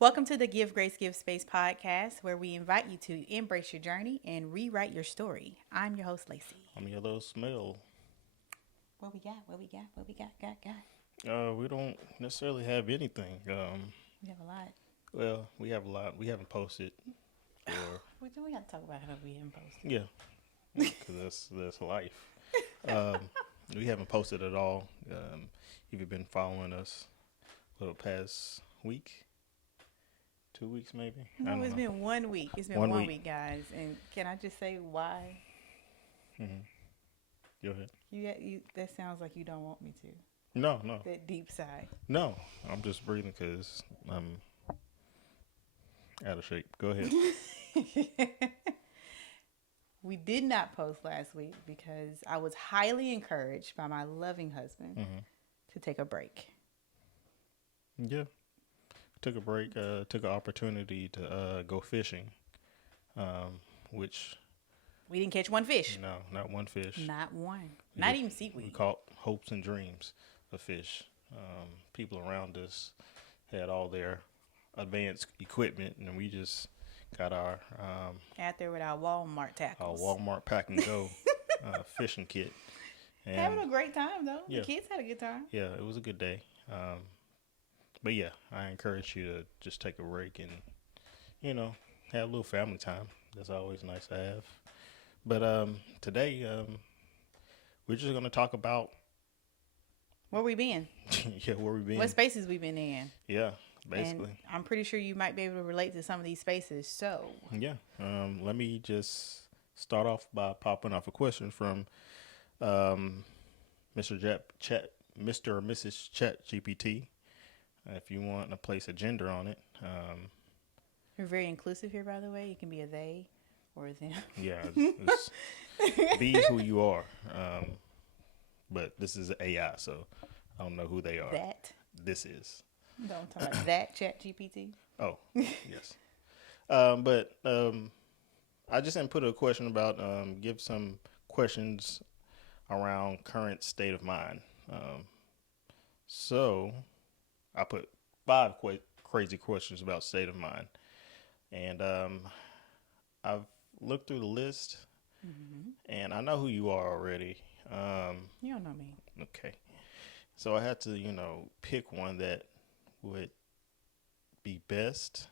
Welcome to the Give Grace Give Space podcast, where we invite you to embrace your journey and rewrite your story. I'm your host, Lacey. I'm your little smell. What we got? What we got? What we got? We don't necessarily have anything. We have a lot. Well, we have a lot. We haven't posted, or We got to talk about how we haven't posted. yeah, because that's life. Um, we haven't posted at all. If you've been following us for the past week, 2 weeks maybe. I No, don't it's know. been 1 week. It's been One one week. week, guys. And can I just say why? Mm-hmm. Go ahead. That sounds like you don't want me to. No. That deep sigh. No. I'm just breathing because I'm out of shape. Go ahead. We did not post last week because I was highly encouraged by my loving husband Mm-hmm. to take a break. Yeah. Took a break, took an opportunity to go fishing, which, We didn't catch one fish. no, not one fish. Not one. We Not did- even We seaweed. caught hopes and dreams of fish. People around us had all their advanced equipment, and we just got our Out there with our Walmart tackles. Walmart pack and go fishing kit. Having a And great time, though. Yeah. The kids had a good time. yeah, it was a good day. But yeah, I encourage you to just take a break and, have a little family time. That's always nice to have. But today, we're just going to talk about, Where we been? where we've been. What spaces we been in? Yeah, basically. And I'm pretty sure you might be able to relate to some of these spaces. So, Yeah. Let me just start off by popping off a question from Mr. or Mrs. Chat GPT. If you want to place a gender on it, we're very inclusive here, by the way. You can be a they or a them. yeah, it's be who you are. But this is AI, so I don't know who they are. That. This is. Don't talk about that, Chat GPT. Oh, yes. But I just input a question about give some questions around current state of mind. So I put 5 crazy questions about state of mind, and I've looked through the list, and I know who you are already. You don't know me. Okay, so I had to pick one that would be best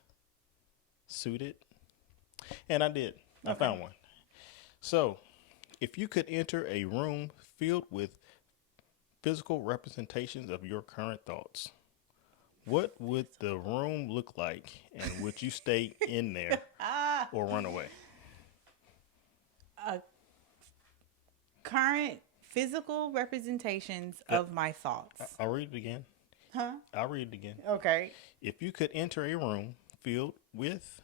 suited, and I did. I Okay. found one. So, if you could enter a room filled with physical representations of your current thoughts, what would the room look like, and would you stay in there or run away? Current physical representations of my thoughts. I'll read it again. Huh? I'll read it again. Okay. If you could enter a room filled with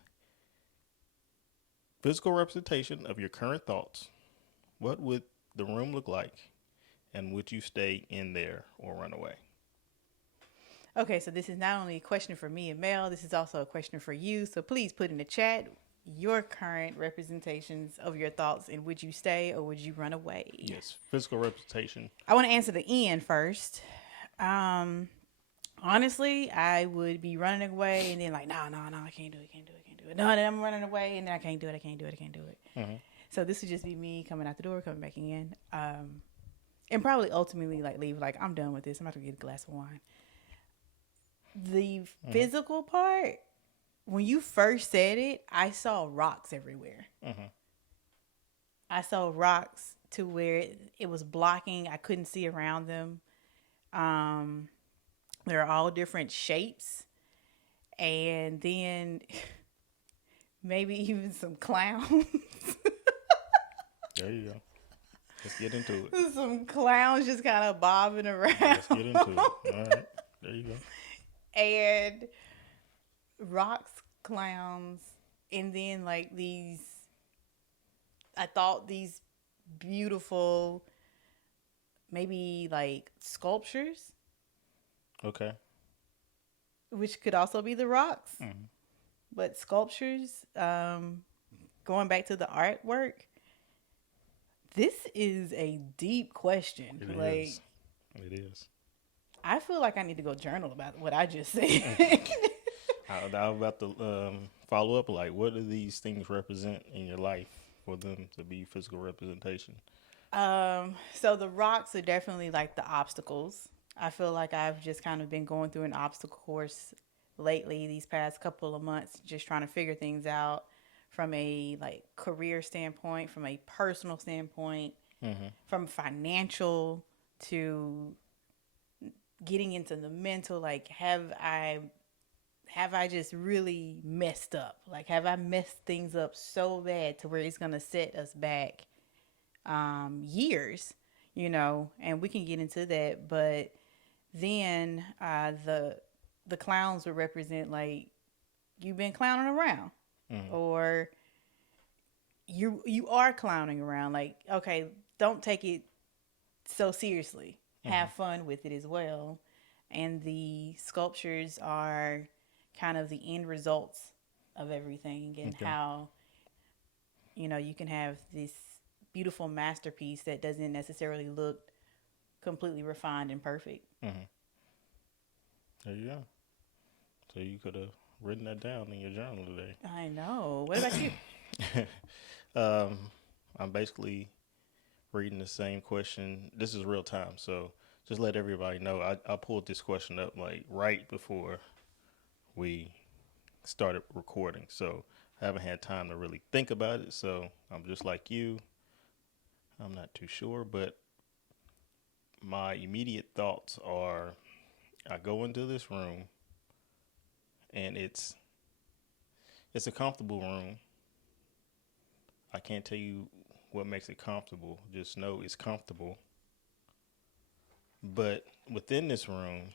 physical representation of your current thoughts, what would the room look like, and would you stay in there or run away? Okay, so this is not only a question for me and Mel, this is also a question for you. So please put in the chat your current representations of your thoughts, and would you stay or would you run away? Yes, physical representation. I want to answer the end first. Honestly, I would be running away and then like, no, I can't do it. No, then I'm running away and then I can't do it. Mhm. So this would just be me coming out the door, coming back in, and probably ultimately like leave. Like, I'm done with this. I'm about to get a glass of wine. The physical part, when you first said it, I saw rocks everywhere. Mhm. I saw rocks to where it was blocking. I couldn't see around them. They're all different shapes. And then maybe even some clowns. There you go. Let's get into it. Some clowns just kind of bobbing around. Let's get into it. All right. There you go. And rocks, clowns, and then like I thought these beautiful, maybe like sculptures, Okay. which could also be the rocks, Mhm. but sculptures, going back to the artwork, this is a deep question. It like, is. It is. I feel like I need to go journal about what I just said. I was about to follow up. Like, what do these things represent in your life for them to be physical representation? So the rocks are definitely like the obstacles. I feel like I've just kind of been going through an obstacle course lately, these past couple of months, just trying to figure things out from a like career standpoint, from a personal standpoint, Mm-hmm. from financial to getting into the mental. Like, have I just really messed up? Like, have I messed things up so bad to where it's gonna set us back years, and we can get into that. But then the clowns would represent like you've been clowning around, Mm-hmm. or you are clowning around. Like, okay, don't take it so seriously. Mm-hmm. Have fun with it as well. And the sculptures are kind of the end results of everything, and Okay. how you can have this beautiful masterpiece that doesn't necessarily look completely refined and perfect. Mm-hmm. There you go. So you could have written that down in your journal today. I know. What about you? um, I'm basically reading the same question. This is real time, so just let everybody know. I pulled this question up like right before we started recording, so I haven't had time to really think about it. So I'm just like you. I'm not too sure, but my immediate thoughts are: I go into this room, and it's a comfortable room. I can't tell you what makes it comfortable. Just know it's comfortable. But within this room,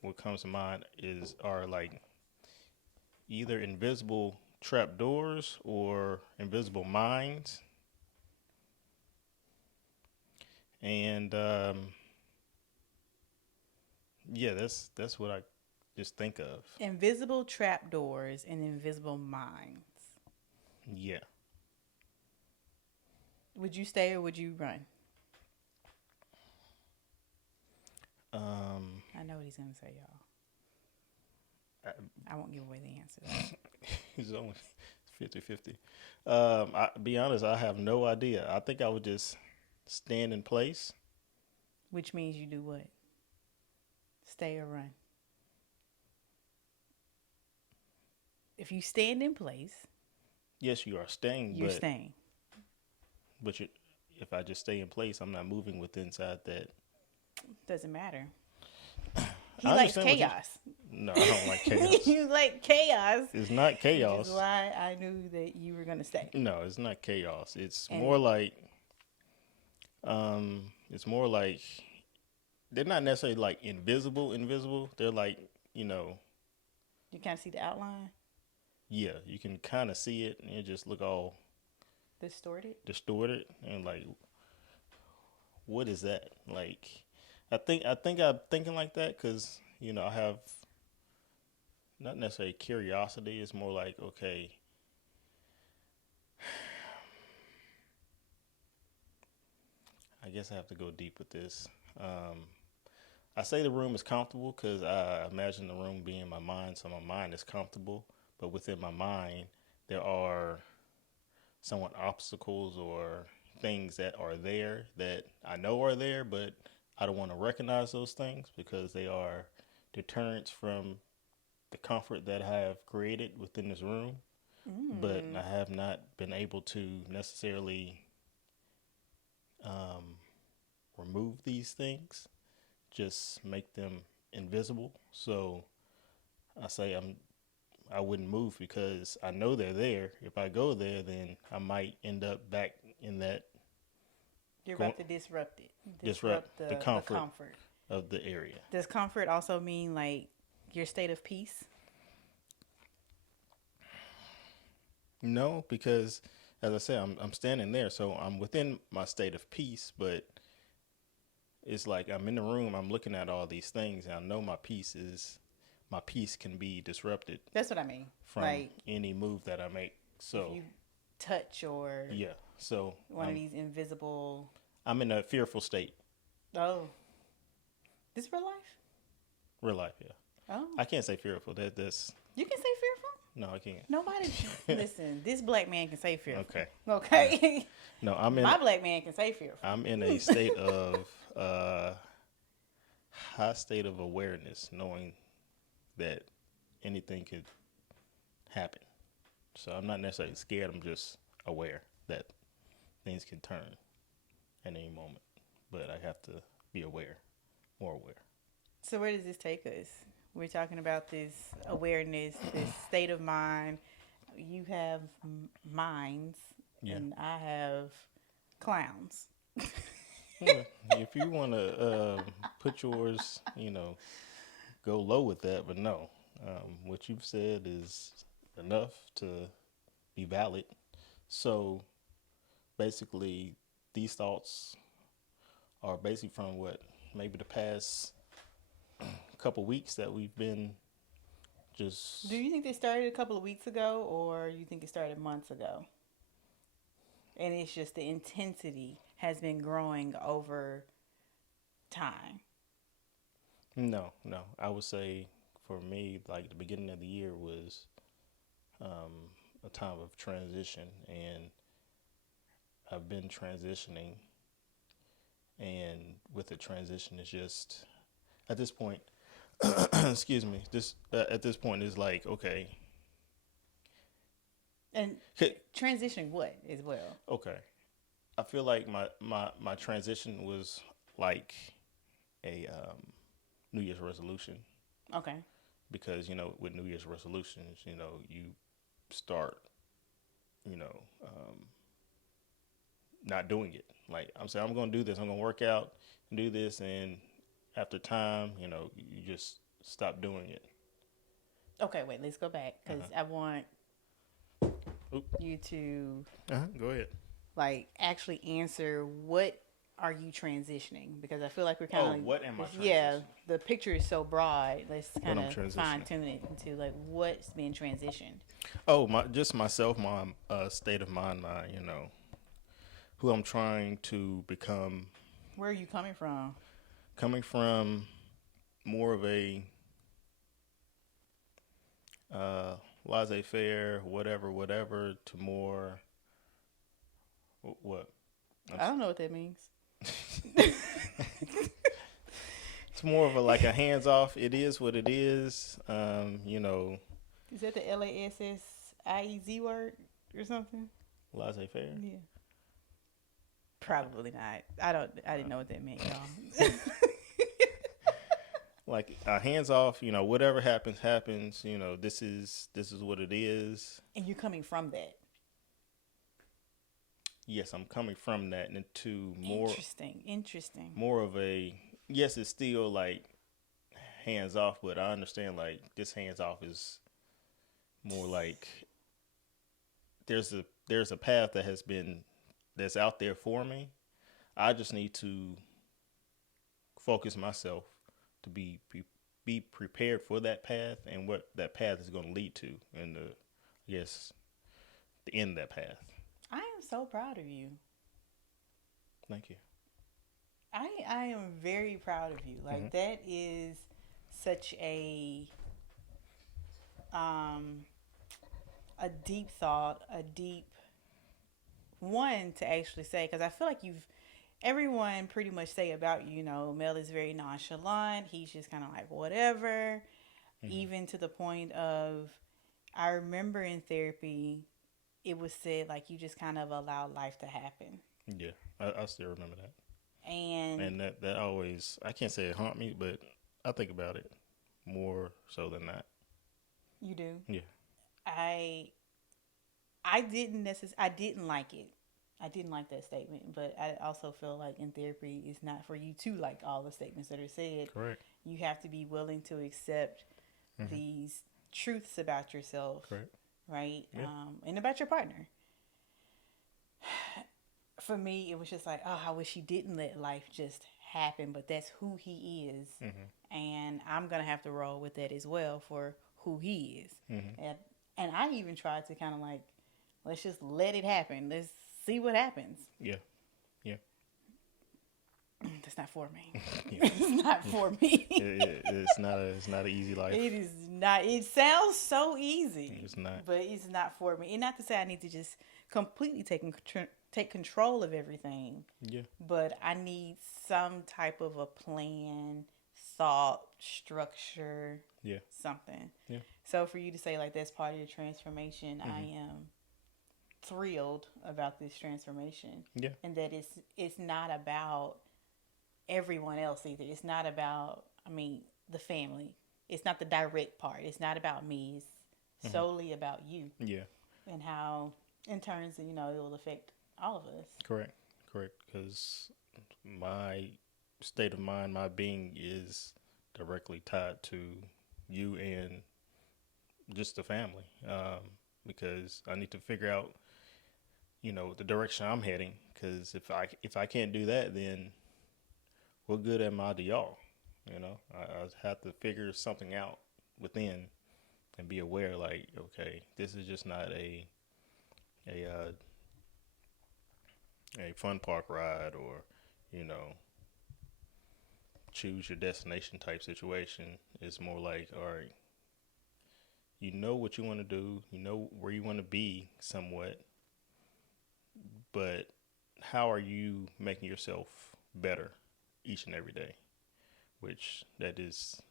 what comes to mind are like either invisible trapdoors or invisible mines. And yeah, that's what I just think of. Invisible trapdoors and invisible mines. Yeah. Would you stay or would you run? I know what he's gonna say, y'all. I won't give away the answer. It's only 50-50. I be honest, I have no idea. I think I would just stand in place. Which means you do what? Stay or run. If you stand in place, Yes, you are staying, you're staying. but if I just stay in place, I'm not moving with inside that. Doesn't matter. He I likes understand what you. chaos. No, I don't like chaos. You like chaos. It's not Which chaos. is why I knew that you were gonna stay. No, it's not chaos. And It's more like they're not necessarily like invisible. They're like, you know, you kind of see the outline yeah, you can kind of see it and it just look all distorted and like, what is that? Like, I think I'm thinking like that because I have not necessarily curiosity. It's more like, okay, I guess I have to go deep with this. I say the room is comfortable because I imagine the room being my mind, so my mind is comfortable. But within my mind, there are somewhat obstacles or things that are there that I know are there, but I don't want to recognize those things because they are deterrents from the comfort that I have created within this room. But I have not been able to necessarily um, remove these things, just make them invisible. So I say I wouldn't move because I know they're there. If I go there, then I might end up back in that. You're about to disrupt it. Disrupt the comfort, the comfort of the area. Does comfort also mean like your state of peace? No, because as I said, I'm standing there, so I'm within my state of peace. But it's like I'm in the room, I'm looking at all these things, and I know my peace can be disrupted. That's what I mean. From like any move that I make. So if you touch or yeah, so one of these invisible. I'm in a fearful state. Oh, this real life? Real life, yeah. Oh, I can't say fearful. That's you can say fearful. no, I can't. Nobody, listen. This black man can say fearful. Okay. Okay. No, My black man can say fearful. I'm in a state of high state of awareness, knowing that anything could happen. So I'm not necessarily scared. I'm just aware that things can turn at any moment. But I have to be aware, more aware. So where does this take us? We're talking about this awareness, this state of mind. You have minds, Yeah. and I have clowns. Well, if you want to put yours, go low with that, but no. What you've said is enough to be valid. So basically, these thoughts are basically from what maybe the past couple weeks that we've been just. Do you think they started a couple of weeks ago, or you think it started months ago? And it's just the intensity has been growing over time. No. I would say for me, like the beginning of the year was a time of transition, and I've been transitioning. And with the transition, it's just at this point, excuse me, this at this point is like, okay. And transitioning what as well? Okay. I feel like my transition was like a New Year's resolution. Okay. Because, with New Year's resolutions, you start, you know, not doing it. Like I'm saying, I'm going to do this. I'm going to work out and do this. And after time, you just stop doing it. Okay, wait, let's go back because I want you to Go ahead. like actually answer what are you transitioning, because I feel like we're kind of what am I transitioning? Yeah, the picture is so broad. Let's kind I'm of transitioning. fine tune it into like what's being transitioned. Oh, just myself, my state of mind, who I'm trying to become. Where are you coming from? Coming from more of a laissez-faire, whatever, to more what? I don't know what that means. It's more of a hands-off. It is what it is. Is that the LASSIEZ word or something? Laissez-faire. Yeah. Probably not. I didn't know what that meant, y'all. Hands off. Whatever happens. This is what it is. And you're coming from that. Yes, I'm coming from that into more interesting. More of a, yes, it's still hands off, but I understand this hands off is more there's a path that's out there for me. I just need to focus myself to be prepared for that path and what that path is going to lead to, and the end of that path. I am so proud of you. Thank you. I am very proud of you. That is such a deep thought, a deep one to actually say, because I feel like everyone pretty much say about you, Mel is very nonchalant. He's just kind of like whatever, even to the point of, I remember in therapy, it was said you just kind of allow life to happen. Yeah, I still remember that. And that always, I can't say it haunt me, but I think about it more so than not. You do? Yeah. I didn't like it. I didn't like that statement, but I also feel like in therapy, it's not for you to like all the statements that are said. Correct. You have to be willing to accept these truths about yourself. Correct. Right? Yeah. And about your partner. For me, it was just I wish he didn't let life just happen, but that's who he is. And I'm going to have to roll with that as well for who he is. And I even tried to kind of let's just let it happen. Let's see what happens. Yeah. Yeah. The It's not for me. Yeah. It's not for me. It's not an easy life. It is not. It sounds so easy. It's not. But it's not for me. And not to say I need to just completely take control of everything. Yeah. But I need some type of a plan, thought, structure, Yeah. something. Yeah. So for you to say like that's part of your transformation, I am thrilled about this transformation. Yeah. And that it's not about everyone else either. It's not about, the family. It's not the direct part. It's not about me. It's solely about you. Yeah. And how, in turns, it will affect all of us. Correct. Because my state of mind, my being is directly tied to you and just the family. Because I need to figure out, the direction I'm heading. Because if I can't do that, then what good am I to y'all? I have to figure something out within and be aware, like, okay, this is just not a fun park ride or, choose your destination type situation. It's more like, all right, you know what you want to do, you know where you want to be somewhat, but how are you making yourself better each and every day? Which that has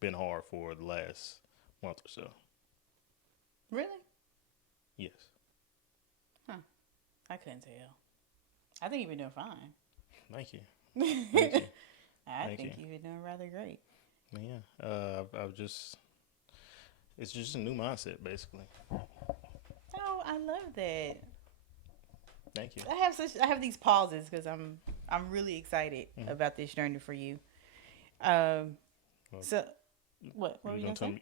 been hard for the last month or so. Really? Yes. I couldn't tell. I think you've been doing fine. Thank you. I think you've been doing rather great. Yeah. It's just a new mindset, basically. Oh, I love that. Thank you. I have these pauses because I'm really excited about this journey for you. So what were you gonna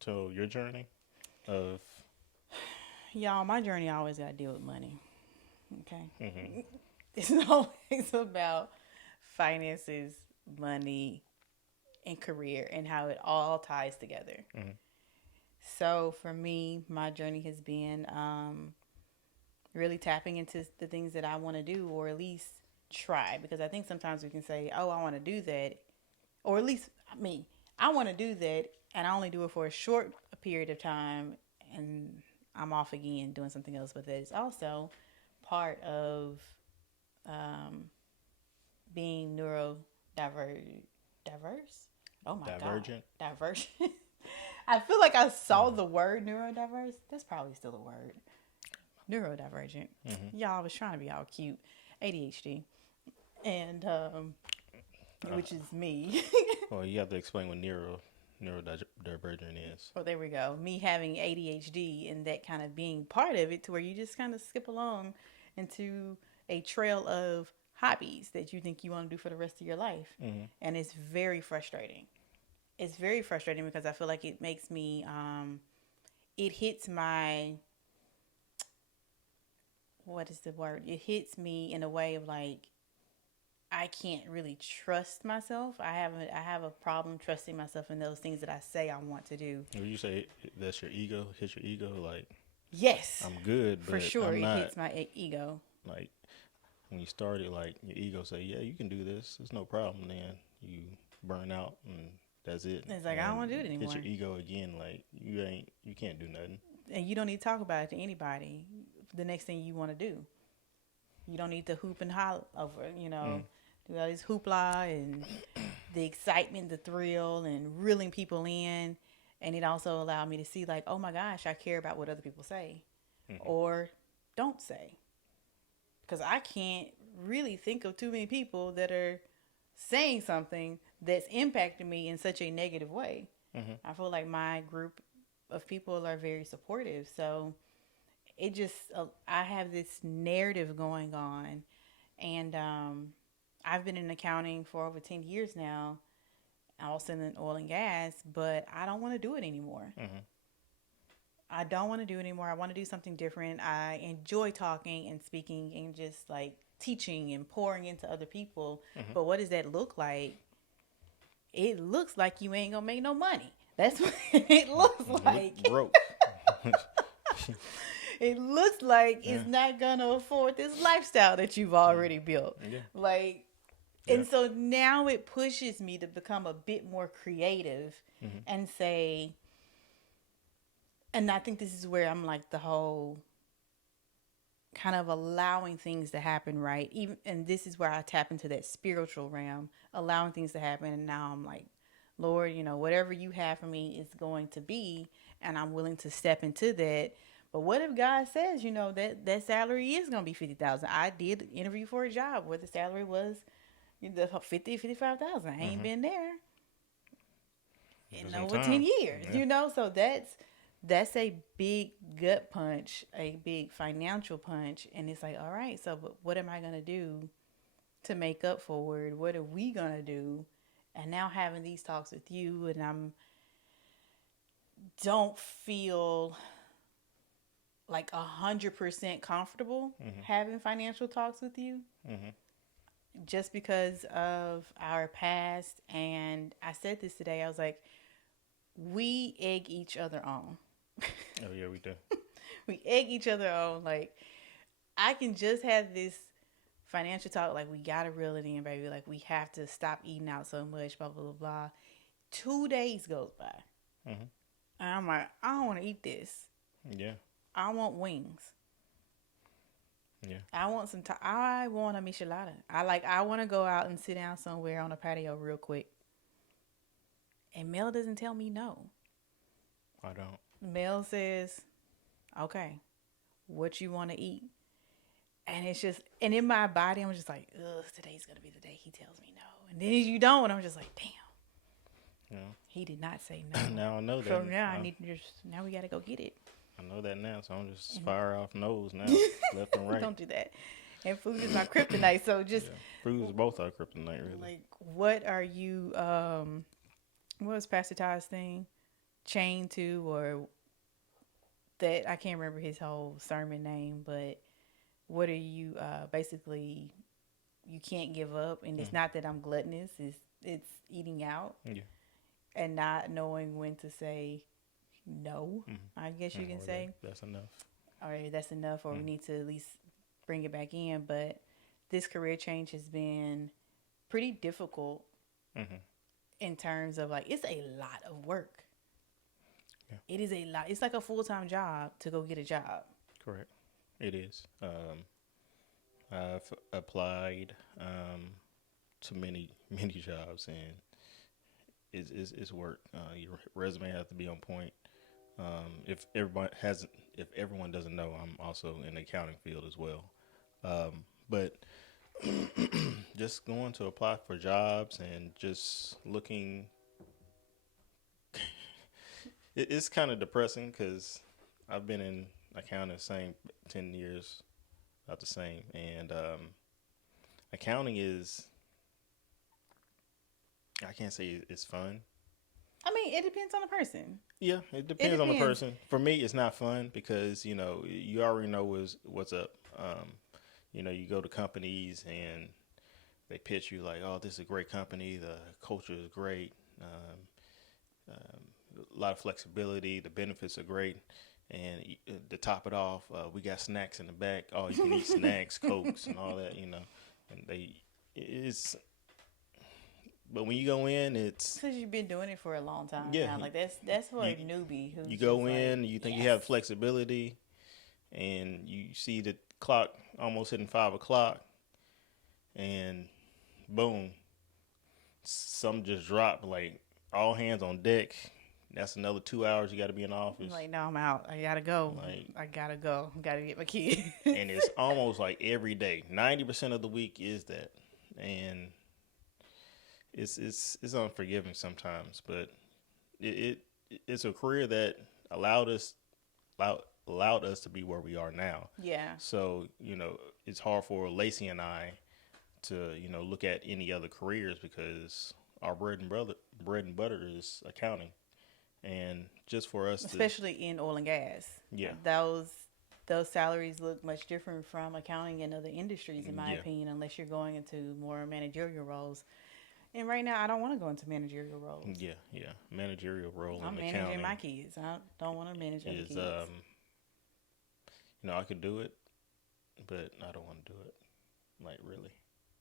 tell your journey of? Y'all, my journey always got to deal with money. Okay. Mm-hmm. It's always about finances, money, and career and how it all ties together. Mm-hmm. So for me, my journey has been really tapping into the things that I want to do, or at least try, because I think sometimes we can say, oh, I want to do that, or at least I want to do that, and I only do it for a short period of time, and I'm off again doing something else. But that is also part of being neurodiverse. Oh my Divergent. God. Divergent. I feel like I saw the word neurodiverse. That's probably still a word. Neurodivergent. Mm-hmm. Y'all, I was trying to be all cute. ADHD. And, which is me. Well, you have to explain what neurodivergent is. Well, there we go. Me having ADHD and that kind of being part of it, to where you just kind of skip along into a trail of hobbies that you think you want to do for the rest of your life. Mm-hmm. And it's very frustrating. It's very frustrating because I feel like it makes me, it hits my, what is the word? It hits me in a way of like, I can't really trust myself. I have a problem trusting myself in those things that I say I want to do. When you say that's your ego, hits your ego, like, yes, I'm good, but for sure, I'm not, it hits my ego. like, when you started, like, your ego say, yeah, you can do this, it's no problem. Then you burn out and that's it. It's like, I don't want to do it anymore. Hit your ego again, like, you can't do nothing. And you don't need to talk about it to anybody. The next thing you want to do, you don't need to hoop and holler over, do all this hoopla and the excitement, the thrill, and reeling people in. And it also allowed me to see, like, oh my gosh, I care about what other people say or don't say. Because I can't really think of too many people that are saying something that's impacting me in such a negative way. Mm-hmm. I feel like my group of people are very supportive. So it just, I have this narrative going on. And I've been in accounting for over 10 years now, also in oil and gas, but I don't want to do it anymore. Mm-hmm. I don't want to do it anymore. I want to do something different. I enjoy talking and speaking and just like teaching and pouring into other people. Mm-hmm. But what does that look like? It looks like you ain't gonna make no money. That's what it looks like. Broke. It looks like it's not gonna afford this lifestyle that you've already built. Yeah. Like, Yeah. And so now it pushes me to become a bit more creative Mm-hmm. and say, and I think this is where I'm like the whole kind of allowing things to happen, right? Even, and this is where I tap into that spiritual realm, allowing things to happen. And now I'm like, Lord, whatever you have for me is going to be, and I'm willing to step into that. But what if God says, that salary is going to be 50,000? I did interview for a job where the salary was the 50, 55,000. I ain't Mm-hmm. been there For in some over 10 time. years, Yeah. So that's a big gut punch, a big financial punch. And it's like, all right, so but what am I going to do to make up for it? What are we going to do? And now having these talks with you, and I'm don't feel like 100% comfortable Mm-hmm. having financial talks with you Mm-hmm. just because of our past. And I said this today. I was like, we egg each other on. Oh yeah, we do. We egg each other on. Like, I can just have this financial talk, like, we gotta reel it in, baby. Like, we have to stop eating out so much, blah blah blah blah. 2 days goes by, Mm-hmm. and I'm like, I don't want to eat this. Yeah. I want wings. Yeah. I want I want a michelada. I want to go out and sit down somewhere on a patio real quick. And Mel doesn't tell me no. I don't. Mel says, okay, what you want to eat? And it's just, and in my body, I'm just like, ugh, today's going to be the day he tells me no. And then you don't, and I'm just like, damn, Yeah. he did not say no. Now I know that. So now I need to now we got to go get it. I know that now, so I'm just fire off nose now, left and right. Don't do that. And food is my kryptonite. So just, Yeah. Fruit is both our kryptonite, really. like, what are you, what was Pastor Todd's thing? Chained to, or that, I can't remember his whole sermon name, but what are you basically, you can't give up. And it's not that I'm gluttonous, it's eating out Yeah. and not knowing when to say no. I guess you can Or say, that's enough. all right, that's enough, or we need to at least bring it back in. But this career change has been pretty difficult in terms of, like, it's a lot of work. Yeah. It is a lot. It's like a full-time job to go get a job. Correct. It is. I've applied to many jobs, and it's work. Your resume has to be on point. If everyone doesn't know, I'm also in the accounting field as well. But just going to apply for jobs and just looking, it's kind of depressing because I've been in accounting the same 10 years, about the same, and accounting is, I can't say it's fun. I mean, it depends on the person. Yeah, it depends on the person. For me, it's not fun because you already know what's up. You go to companies and they pitch you like, "Oh, this is a great company. The culture is great. A lot of flexibility. The benefits are great." And to top it off, we got snacks in the back. Oh, you can eat snacks, Cokes, and all that. And it's. But when you go in, it's because you've been doing it for a long time. Yeah, now. Like, that's for a newbie who you go in, like, you think you have flexibility, and you see the clock almost hitting 5 o'clock, and boom, some just dropped. Like, all hands on deck. That's another 2 hours you got to be in the office. Like, no, I'm out. I gotta go. Like, I gotta go. I gotta get my kid. and it's almost like every day. 90% of the week is that, and it's unforgiving sometimes. But it's a career that allowed us to be where we are now. Yeah. So it's hard for Lacey and I to look at any other careers because our bread and butter is accounting, and just for us, especially in oil and gas. Yeah. Those salaries look much different from accounting and other industries, in my opinion, unless you're going into more managerial roles. And right now, I don't want to go into managerial roles. Yeah, managerial role. I'm in managing accounting my kids. I don't want to manage other kids. I could do it, but I don't want to do it. Like, really.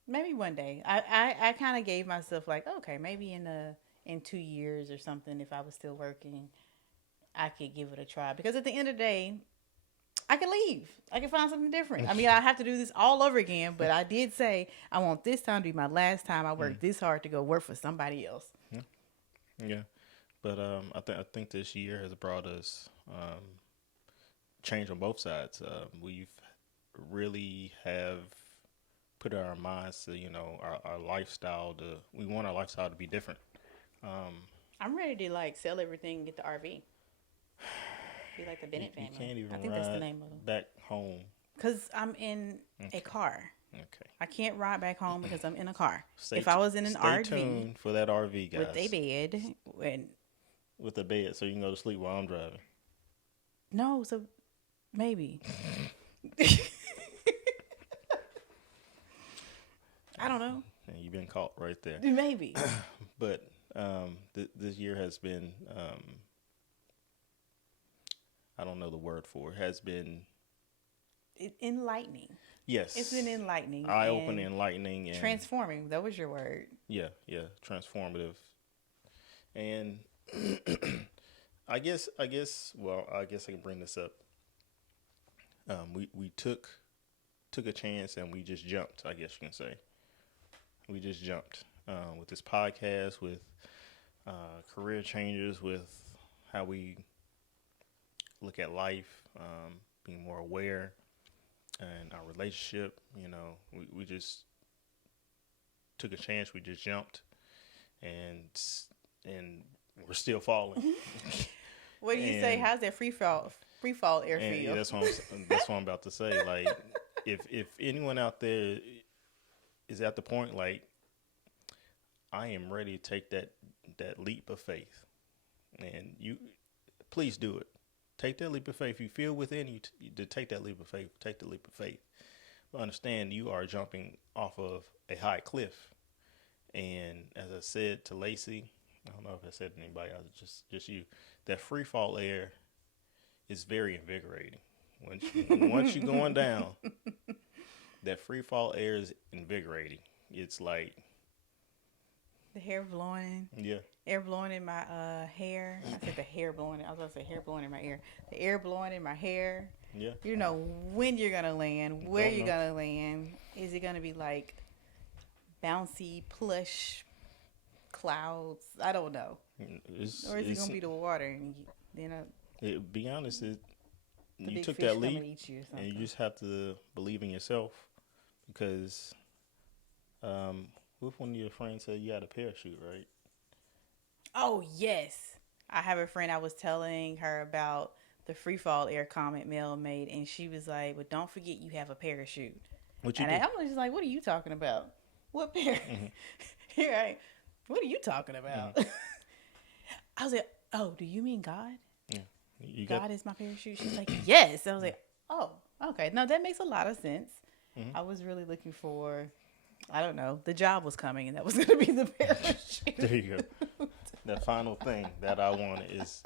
Maybe one day. I kind of gave myself like, okay, maybe in 2 years or something, if I was still working, I could give it a try. Because at the end of the day, I could leave. I could find something different. I mean, I have to do this all over again. But I did say I want this time to be my last time I work this hard to go work for somebody else. Yeah. Yeah. But I think this year has brought us change on both sides. We've really have put our minds to our lifestyle to we want our lifestyle to be different. Um, I'm ready to like sell everything and get the RV. Be like the you, Bennett you family. can't I even think that's the ride name of them. back home. Because I'm in a Okay. car. Okay. I can't ride back home because I'm in a car. Stay If I was in an stay RV tuned for that RV, guys. with a bed, and With a bed, so you can go to sleep while I'm driving. no, so maybe. I don't know. And you've been caught right there. Maybe. But this year has been I don't know the word for it. Has been Enlightening. yes. It's been enlightening. Eye opening, and enlightening, and transforming. That was your word. yeah, transformative. And I guess I can bring this up. We took a chance and we just jumped. I guess you can say we just jumped with this podcast, with career changes, with how we look at life, being more aware, and our relationship. We just took a chance. We just jumped, and we're still falling. What do you say? And- How's that free fall air And feel? that's what I'm about to say. Like, if anyone out there is at the point like I am ready to take that leap of faith, and you please do it. Take that leap of faith. If you feel within you to take that leap of faith, take the leap of faith. But understand you are jumping off of a high cliff. And as I said to Lacey, I don't know if I said to anybody else, just you, that free fall air is very invigorating. Once you're going down, that free fall air is invigorating. It's like The hair blowing. yeah, Air blowing in my hair. I said the hair blowing. I was going to say hair blowing in my ear. The air blowing in my hair. yeah. You know when you're going to land, where Don't you're know. going to land. Is it going to be like bouncy, plush clouds? I don't know. It's, Or is it it's, going to be the water? And be honest, the you big took fish that come and leap, eat you or and something. you just have to believe in yourself, because what if one of your friends said you had a parachute, right? Oh, yes. I have a friend, I was telling her about the free fall air comment Mel made, and she was like, "But don't forget you have a parachute." What you And do? I was just like, "What are you talking about? What parachute?" Here, what are you talking about? I was like, "Oh, do you mean God? Yeah, you got. God is my parachute?" She's like, "Yes." I was like, "Oh, okay. No, that makes a lot of sense." Mhm. I was really looking for, I don't know, the job was coming, and that was going to be the parachute. There you go. That final thing that I wanted is,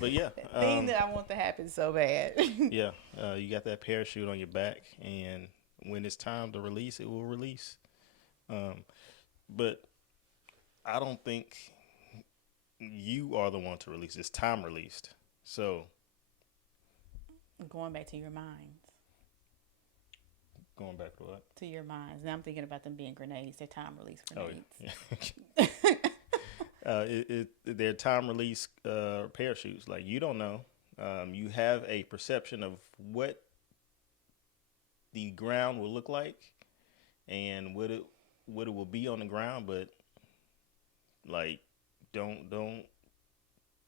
but yeah, Thing that I want to happen so bad. yeah, you got that parachute on your back, and when it's time to release, it will release. But I don't think you are the one to release. It's time released. So Going back to your minds. going back to what? To your minds. Now I'm thinking about them being grenades. They're time release Oh grenades. yeah. They're time release parachutes. Like, you don't know. You have a perception of what the ground will look like and what it will be on the ground, but like don't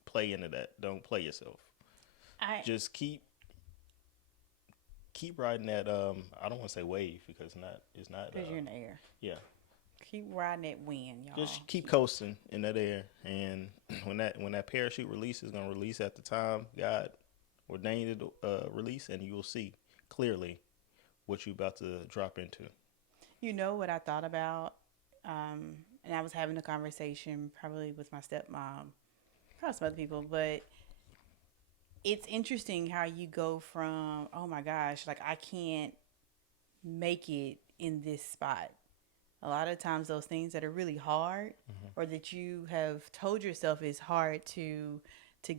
play into that. Don't play yourself. Just keep riding that I don't want to say wave, because it's not Because you're in the air. yeah. Keep riding that wind, y'all. Just keep coasting in that air, and when that parachute release is gonna release at the time God ordained it to release, and you will see clearly what you're about to drop into. You know what I thought about? And I was having a conversation probably with my stepmom, probably some other people, but it's interesting how you go from, oh my gosh, like I can't make it in this spot. A lot of times, those things that are really hard, Mm-hmm. or that you have told yourself is hard to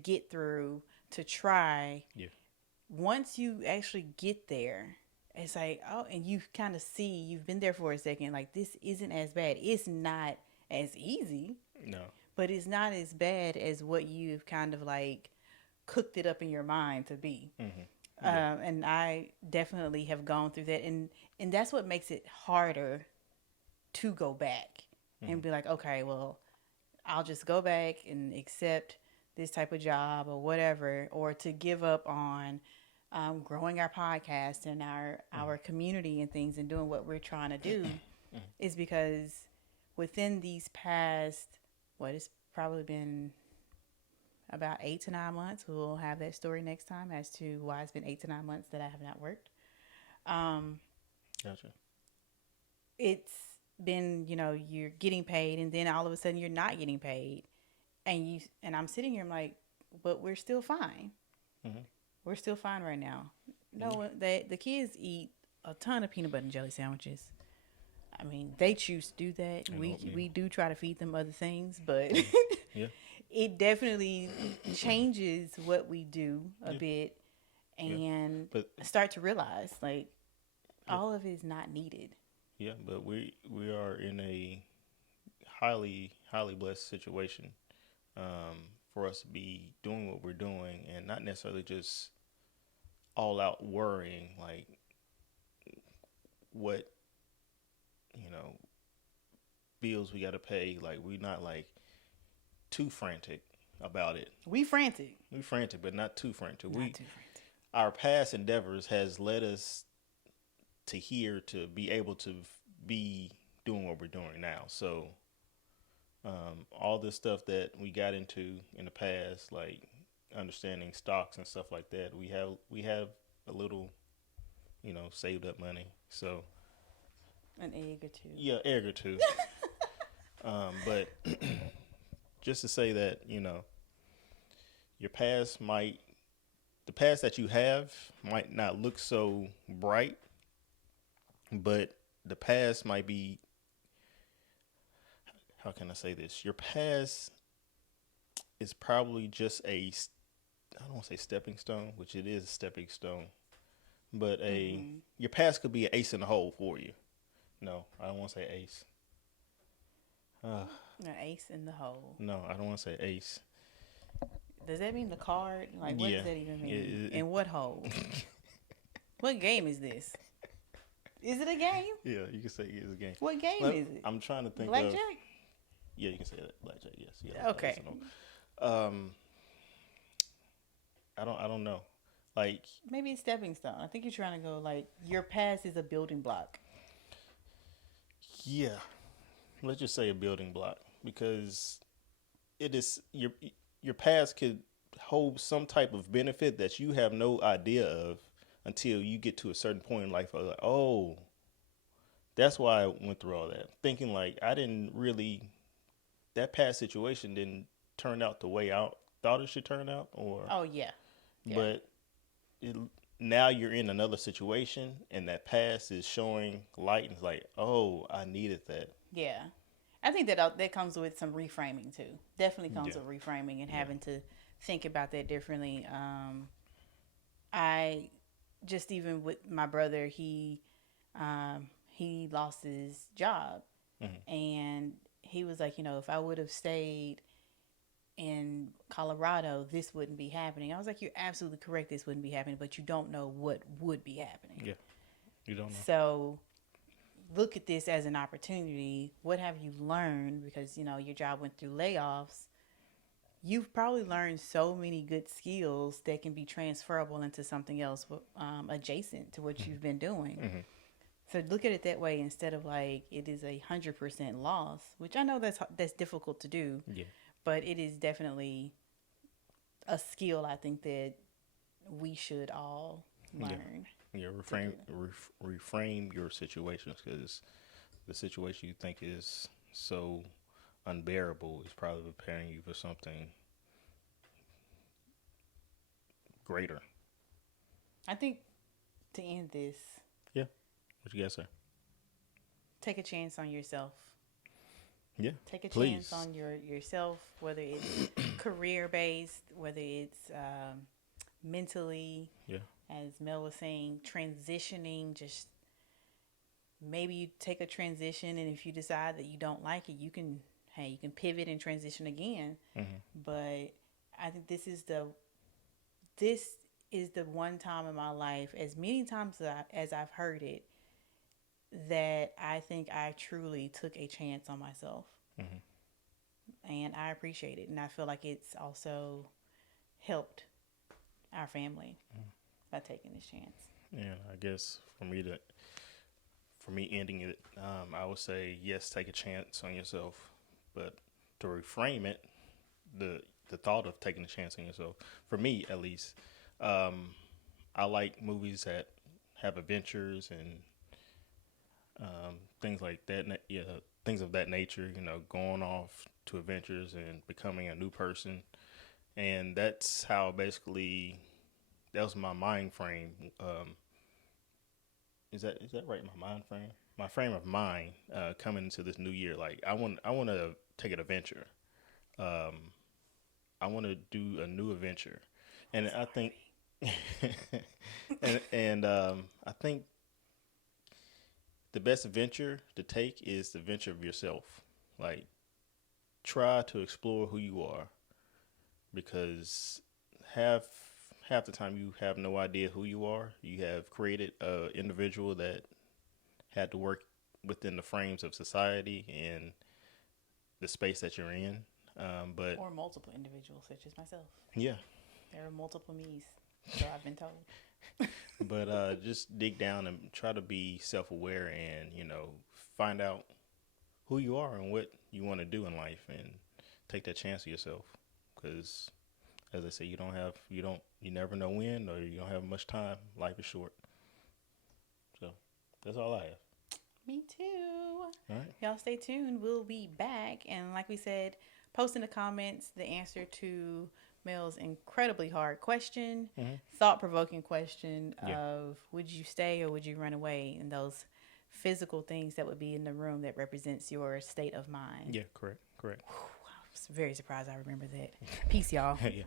get through, to try, Yeah. once you actually get there, it's like, oh, and you kind of see, you've been there for a second, like, this isn't as bad. It's not as easy, No. but it's not as bad as what you've kind of like cooked it up in your mind to be. Mm-hmm. Yeah. And I definitely have gone through that, and that's what makes it harder to go back Mm-hmm. and be like, okay, well, I'll just go back and accept this type of job or whatever, or to give up on growing our podcast and our community and things and doing what we're trying to do, Mm-hmm. is because within these past, what, it's probably been about 8 to 9 months. We'll have that story next time as to why it's been 8 to 9 months that I have not worked. Um, Gotcha. it's been, you're getting paid, and then all of a sudden you're not getting paid, and I'm sitting here, I'm like, but we're still fine. Mm-hmm. We're still fine right now. No, Mm-hmm. the kids eat a ton of peanut butter and jelly sandwiches. I mean, they choose to do that. And We do try to feed them other things, but Mm-hmm. Yeah. it definitely changes what we do a Yeah. bit, Yeah. and But start to realize, like, yeah. all of it is not needed. Yeah. But we are in a highly blessed situation, for us to be doing what we're doing and not necessarily just all out worrying like what you know bills we got to pay. Like we're not like too frantic about it. We frantic, We frantic, but not too frantic. not too frantic. Our past endeavors has led us to here to be able to be doing what we're doing now. So all this stuff that we got into in the past, like understanding stocks and stuff like that, we have a little, saved up money. So An egg or two. yeah, egg or two. But just to say that your past might the past that you have might not look so bright, but the past might be, how can I say this? Your past is probably just I don't want to say stepping stone, which it is a stepping stone, but your past could be an ace in the hole for you. No, I don't want to say ace. An ace in the hole. No, I don't want to say ace. Does that mean the card? Like, what Yeah. does that even mean? It- In what hole? What game is this? Is it a game? Yeah, you can say it's a game. What game is it? I'm trying to think of. Blackjack? Yeah, you can say that. Blackjack, yes. Yeah, Okay. I don't know. Like, Maybe it's stepping stone. I think you're trying to go like, your past is a building block. yeah, let's just say a building block, because it is your past could hold some type of benefit that you have no idea of until you get to a certain point in life. Like, oh, that's why I went through all that, thinking like that past situation didn't turn out the way I thought it should turn out, or Oh yeah. Yeah. but now you're in another situation and that past is showing light, and it's like, oh, I needed that. Yeah. I think that comes with some reframing too. Definitely comes Yeah. with reframing and having to think about that differently. I just, even with my brother, he lost his job, and he was like, if I would have stayed in Colorado, this wouldn't be happening. I was like, you're absolutely correct. This wouldn't be happening, but you don't know what would be happening. Yeah, you don't know. So look at this as an opportunity. What have you learned? Because, your job went through layoffs. You've probably learned so many good skills that can be transferable into something else adjacent to what you've been doing. So look at it that way, instead of like it is 100% loss, which I know that's difficult to do. Yeah. But it is definitely a skill, I think, that we should all learn. Yeah, reframe your situations, because the situation you think is so unbearable is probably preparing you for something greater. I think, to end this, Yeah. What you guys say? take a chance on yourself. Yeah. Take a Please. chance on yourself, whether it's career based, whether it's mentally, Yeah. as Mel was saying, transitioning. Just maybe you take a transition, and if you decide that you don't like it, you can pivot and transition again. Hmm. But I think this is the one time in my life, as many times as I've heard it, that I think I truly took a chance on myself. Hmm. And I appreciate it. And I feel like it's also helped our family by taking this chance. And I guess for me ending it, I would say yes, take a chance on yourself, but to reframe it, the thought of taking a chance on yourself, for me at least, um, I like movies that have adventures and things like that. Yeah, things of that nature. You know, going off to adventures and becoming a new person, and that's how basically that was my mind frame. Is that right? My mind frame, my frame of mind coming into this new year. Like I want to take an adventure. Um, I want to do a new adventure, and I think, and I think the best adventure to take is the venture of yourself. Like try to explore who you are because half half the time you have no idea who you are. You have created a individual that had to work within the frames of society and the space that you're in. But Or multiple individuals, such as myself. yeah, There are multiple me's, so I've been told. but just dig down and try to be self-aware and find out who you are and what you want to do in life and take that chance of yourself because as I say, you never know when or you don't have much time. Life is short. So that's all I have. Me too. All right. Y'all stay tuned. We'll be back. And like we said, post in the comments the answer to Mel's incredibly hard question, Mm-hmm. thought provoking question Yeah. of would you stay or would you run away? And those physical things that would be in the room that represents your state of mind. Yeah. Correct. Correct. Whew, I was very surprised I remember that. Peace, y'all. Yeah.